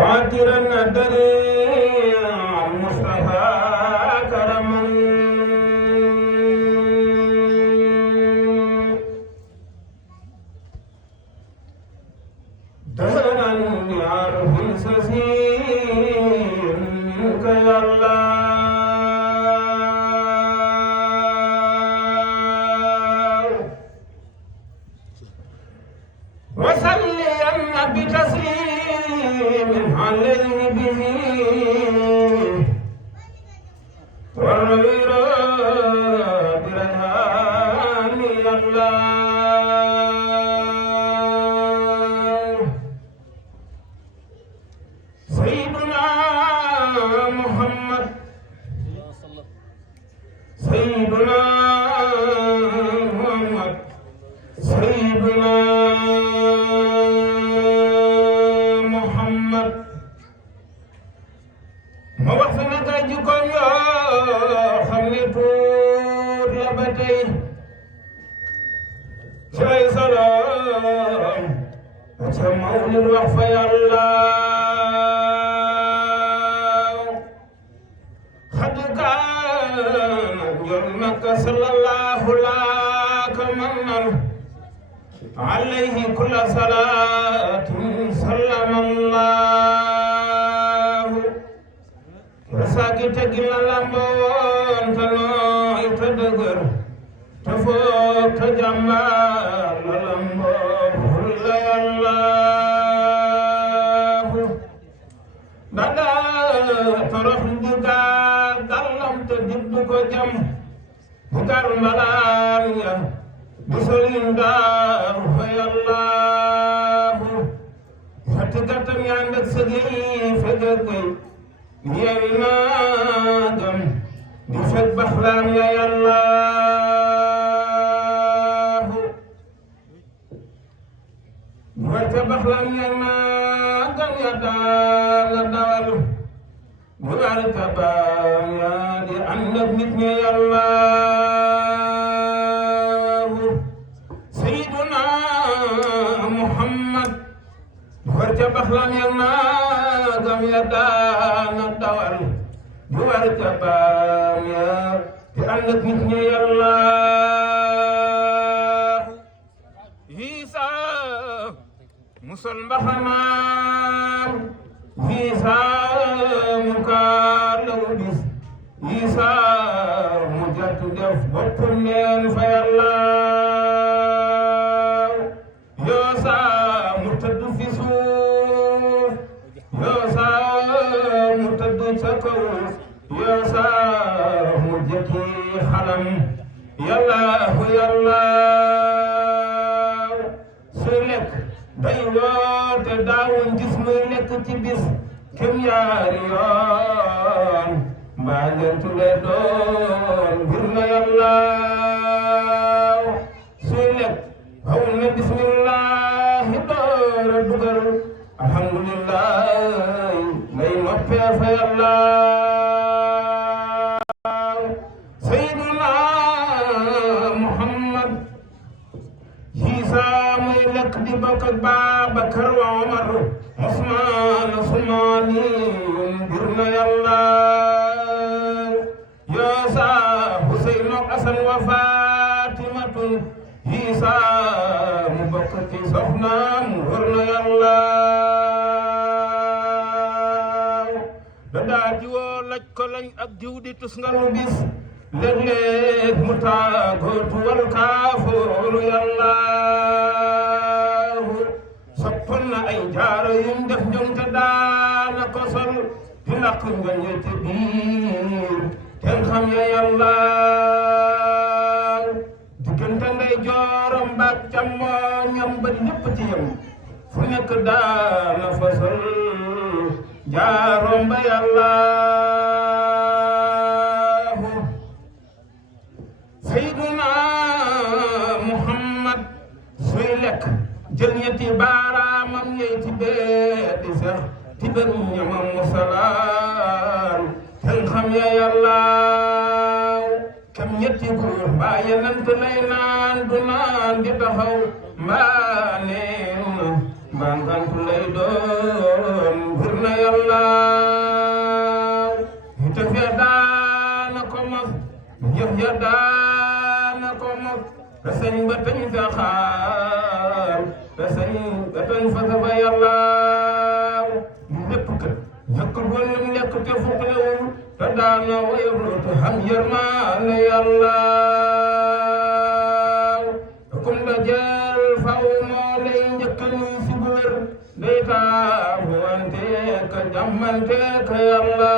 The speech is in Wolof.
قادرا ندري المصطفى كرما دهرا يعرف سسير منك يا الله وصليا بتسليم عليه به والوير بريحان يا الله سيدنا محمد سيدنا محمد سيدنا محمد ma wax fi naka jikkoom yoo xam ne tuut la ba tey ci ay salaam ca mawlid wax fa yàlla xad kaana njol makka sallallahu laaka mannan alayhi kulla salaatin sallama allahu rasaaki teggil la lamboon te nooy te dëgër te foog te jàmbaar la lamboon hulla yàllaahu dada torox ndigaar dallam te digdu ko jam bugar mbalaan ya bisolin daaru fa yàllaahu fatti gattam yandak sëgey fegegey yeewi naagam di fekk baxlaan ya yàllaahu warte baxlaan ya naagam ya daala dawal bu warte baam ya di ànd ak nit ñi yàllaahu sayyiduna Muhammad warte baxlaan ya naagam ya daana dawal bu warte baam ya di ànd ak nit ñi yàllaahu Isa musal mbaxanaam Isa mu kaalaw bis Isa mu jattu def boppam neen fa yàllaahu Yoosa mu tëdd fi suuf Yoosa mu tëdd ca kaw Yoosa mu jëkki xalam yàllaahu yàllaahu suy lekk day woote daawuñ gis muy lekk ci bis kem yaari yoon mbaa ñeent lay doon ngir na yàllaahu suy lekk xawul ne bismillahi door a dugal alhamdulillah ngay noppee fa yàllaahu sayyiduna Muhammad Isa muy lekk di bokk ak Babakar wa Omar Usmaan Usmaani ngir na yàllaahu Yoosa Huseyn ak Asan wa Faatimatun Isa mu bokk ci soxnaam wër na yàllaahu da daa jiwoo laj ko lañ ak diw di tus nga lu bis léeg-léeg mu tàggootu wal kaafooru yàllaahu soppoon na ay jaaro yum def njomte daana ko sol di làq nga ñetti biir kenn xam ya yàllaahu diggante ndey joorom baak càmmooñam ba lépp ci yem fu nekk daana fa sol jaarom ba yàllaahu sayyiduna Muhammad suy lekk jël ñetti baaraamam ñey ci bee di sax ci benn ñamam musalaan ten xam ya yàllaaw kam ñetti góor mbaa yenant lay naan du naan di taxaw mbaa neen bangantu lay doon bir na yàlla te fe daana ko mos jëf ja daana ko mos te sañ ba tañ fa xaar te sañ ba tañ fa safa yàlla lépp kat ñàkkul woon lim lekk te fuqlewul te daana wayablu te xam yërmaane yàlla kum da jël faw moo lay njëkk nuy si bu wér day taamu wante ka jàmmante ka yàlla